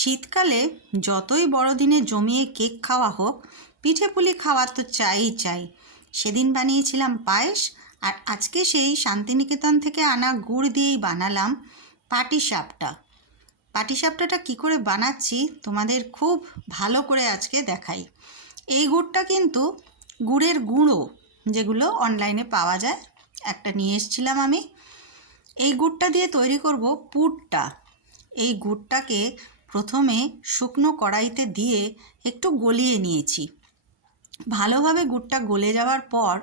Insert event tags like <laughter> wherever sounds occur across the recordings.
শীতকালে যতই বড়দিনে জমিয়ে কেক খাওয়া হোক, পিঠে পুলি খাওয়া তো চাই চাই। সেদিন বানিয়েছিলাম পায়েস, আর আজকে সেই শান্তিনিকেতন থেকে আনা গুড় দিয়েই বানালাম পাটিসাপটা পাটিসাপটাটা কী করে বানাচ্ছি তোমাদের খুব ভালো করে আজকে দেখাই। এই গুড়টা কিন্তু গুড়ের গুঁড়ো যেগুলো অনলাইনে পাওয়া যায়, একটা নিয়ে এসেছিলাম আমি। এই গুড়টা দিয়ে তৈরি করব পুরটা। এই গুড়টাকে প্রথমে শুকনো কড়াইতে দিয়ে একটু গলিয়ে নিয়েছি। ভালোভাবে গুড়টা গলে যাওয়ার পর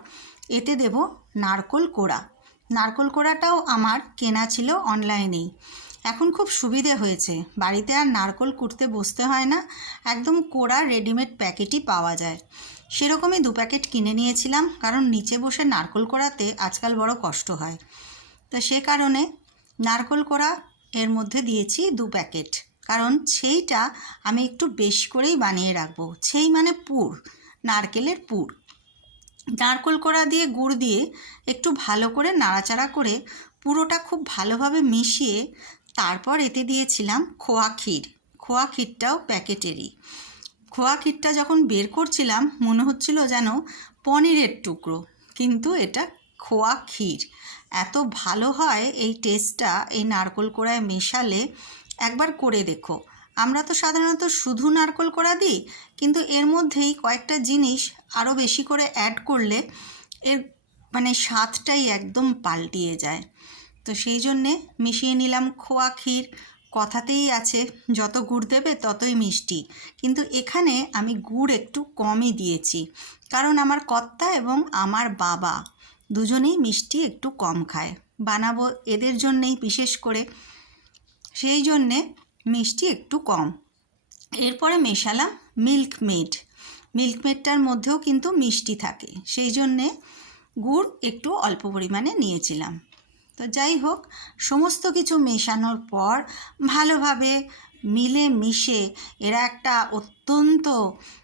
এতে দেব নারকোল কোড়া। নারকোল কোড়াটাও আমার কেনা ছিল অনলাইনেই। এখন খুব সুবিধে হয়েছে। বাড়িতে আর নারকোল কুটতে বসতে হয় না। একদম কোড়া রেডিমেড প্যাকেটই পাওয়া যায়। সেরকমই দু প্যাকেট কিনে নিয়েছিলাম, কারণ নিচে বসে নারকোল কোড়াতে আজকাল বড় কষ্ট হয়। তো সে কারণে নারকোল কোড়া এর মধ্যে দিয়েছি দু প্যাকেট। কারণ সেইটা আমি একটু বেশি করেই বানিয়ে রাখব। সেই মানে পুর, নারকেলের পুর। নারকোল কোড়া দিয়ে গুড় দিয়ে একটু ভালো করে নাড়াচাড়া করে পুরোটা খুব ভালোভাবে মিশিয়ে তারপর এতে দিয়েছিলাম খোয়া ক্ষীর। খোয়া ক্ষীরটাও প্যাকেটেরই। খোয়া ক্ষীরটা যখন বের করছিলাম মনে হচ্ছিল যেন পনিরের টুকরো, কিন্তু এটা খোয়া ক্ষীর। এত ভালো হয় এই টেস্টটা এই নারকোল কোড়ায় মেশালে। একবার করে দেখো। আমরা তো সাধারণত শুধু নারকোল কোড়া দিই, কিন্তু এর মধ্যেই কয়েকটা জিনিস আরও বেশি করে অ্যাড করলে এর মানে স্বাদটাই একদম পাল্টিয়ে যায়। তো সেই জন্যে মিশিয়ে নিলাম খোয়া ক্ষীর। কথাতেই আছে, যত গুড় দেবে ততই মিষ্টি। কিন্তু এখানে আমি গুড় একটু কমই দিয়েছি। কারণ আমার কর্তা এবং আমার বাবা দুজনেই মিষ্টি একটু কম খায়। বানাবো এদের জন্যেই বিশেষ করে। সেই জন্যে মিষ্টি একটু কম। এরপরে মেশালাম মিল্ক মেড মিল্ক মেডটার মধ্যেও কিন্তু মিষ্টি থাকে। সেই জন্যে গুড় একটু অল্প পরিমাণে নিয়েছিলাম। তো যাই হোক, সমস্ত কিছু মেশানোর পর ভালোভাবে মিলে মিশে এরা একটা অত্যন্ত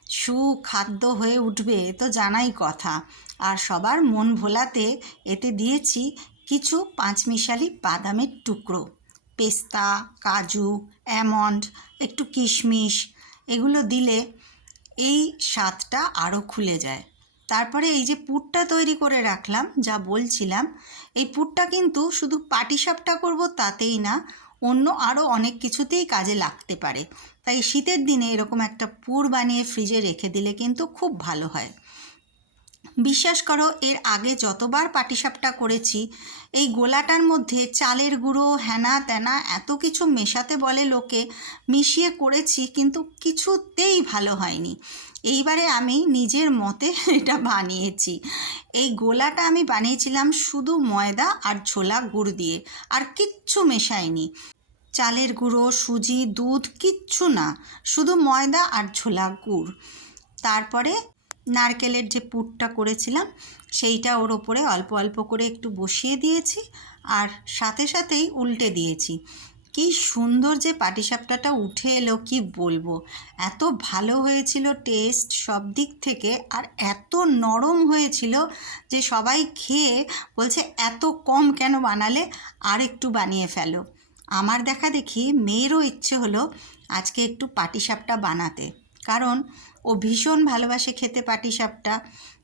সুখাদ্য হয়ে উঠবে এ তো জানাই কথা। আর সবার মন ভোলাতে এতে দিয়েছি কিছু পাঁচমিশালি বাদামের টুকরো। পেস্তা, কাজু অ্যামন্ড একটু কিশমিশ, এগুলো দিলে এই স্বাদটা আরও খুলে যায়। তারপরে এই যে পুরটা তৈরি করে রাখলাম, যা বলছিলাম, এই পুরটা কিন্তু শুধু পাটিসাপটা করব তাতেই না অন্য আরও অনেক কিছুতেই কাজে লাগতে পারে। তাই শীতের দিনে এরকম একটা পুর বানিয়ে ফ্রিজে রেখে দিলে কিন্তু খুব ভালো হয়। বিশ্বাস করো, এর আগে যতবার পাটিসাপটা করেছি, এই গোলাটার মধ্যে চালের গুঁড়ো হ্যানা ত্যানা এত কিছু মেশাতে বলে লোকে, মিশিয়ে করেছি কিন্তু কিছুতেই ভালো হয়নি। এইবারে আমি নিজের মতে <laughs> এটা বানিয়েছি। এই গোলাটা আমি বানিয়েছিলাম শুধু ময়দা আর ছোলা গুড় দিয়ে, আর কিচ্ছু মেশাইনি। চালের গুঁড়ো, সুজি, দুধ কিচ্ছু না, শুধু ময়দা আর ছোলা গুড়। তারপরে নারকেলের যে পুরটা করেছিলাম, সেইটা ওর ওপরে অল্প অল্প করে একটু বসিয়ে দিয়েছি, আর সাথে সাথেই উল্টে দিয়েছি। কি সুন্দর যে পাটিসাপটাটা উঠে এলো, কি বলব? এত ভালো হয়েছিল টেস্ট সব দিক থেকে, আর এত নরম হয়েছিল যে সবাই খেয়ে বলছে, এত কম কেন বানালে? আর একটু বানিয়ে ফেলো। আমার দেখা দেখি মেয়েরও ইচ্ছে হলো আজকে একটু পাটিসাপটা বানাতে। কারণ ও ভীষণ ভালোবাসে খেতে পাটিসাপটা।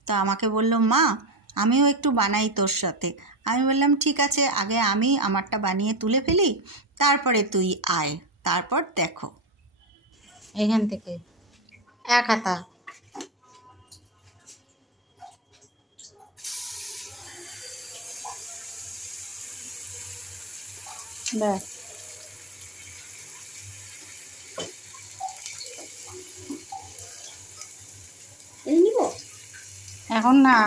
তো আমাকে বলল, মা, আমিও একটু বানাই তোর সাথে। আমি বললাম ঠিক আছে আগে আমি আমারটা বানিয়ে তুলে ফেলি তারপরে তুই আয় তারপর দেখো। এখান থেকে এক হাতা। ব্যাস। এখন না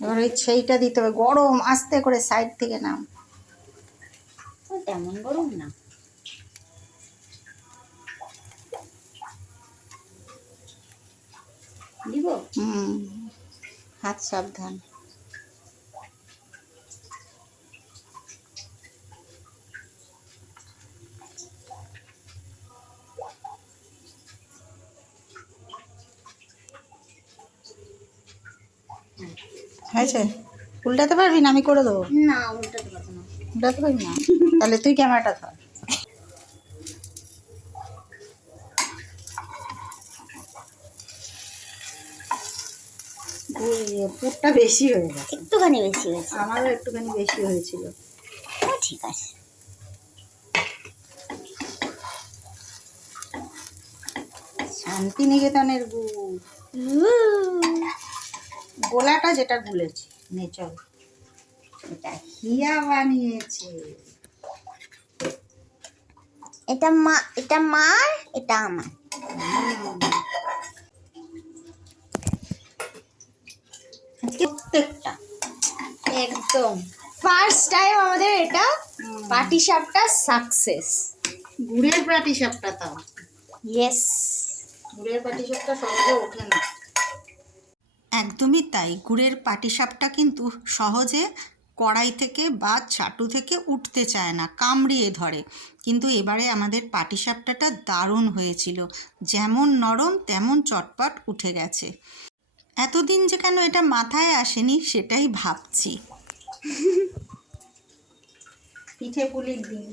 এবার ওই সেইটা দিতে হবে। গরম আস্তে করে সাইড থেকে নাম। তেমন গরম না। দিব? হুম হাত সাবধান। হয়েছে? উল্টাতে পারবি না? আমি করে দেবো। না উল্টাতে না। পারবি না? তাহলে তুই ক্যামেরাটা থাক বেশি একটুখানি বেশি আমারও একটুখানি বেশি ঠিক আছে। শান্তিনিকেতনের গুড়। গোলাটা যেটা গুলেছি নে চল এটা হিয়া বানিয়েছে। এটা মা এটা মার এটা আমার। প্রত্যেকটা একদম। ফার্স্ট টাইম আমাদের এটা পাটি সাপটা সাকসেস গুড়ের পাটি সাপটা তাও ইয়েস গুড়ের পাটি সাপটা সহজে ওঠে না। একদমই তাই। গুড়ের পাটিসাপটা কিন্তু সহজে কড়াই থেকে বা চাটু থেকে উঠতে চায় না কামড়িয়ে ধরে। কিন্তু এবারে আমাদের পাটিসাপটাটা দারুণ হয়েছিল। যেমন নরম তেমন চটপট উঠে গেছে। এতদিন যে কেন এটা মাথায় আসেনি সেটাই ভাবছি। পিঠে পুলির দিন।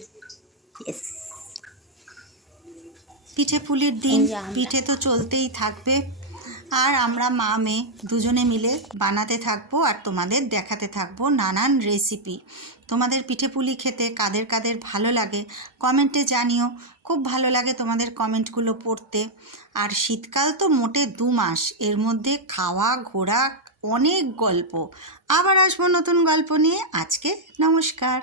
পিঠে পুলির দিন পিঠে তো চলতেই থাকবে। আর আমরা মা, মেয়ে দুজনে মিলে বানাতে থাকব আর তোমাদের দেখাতে থাকব নানান রেসিপি তোমাদের পিঠে পুলি খেতে কাদের কাদের ভালো লাগে কমেন্টে জানিও। খুব ভালো লাগে তোমাদের কমেন্টগুলো পড়তে। আর শীতকাল তো মোটে দু মাস, এর মধ্যে খাওয়া, ঘোরা অনেক গল্প। আবার আসব নতুন গল্প নিয়ে। আজকে নমস্কার।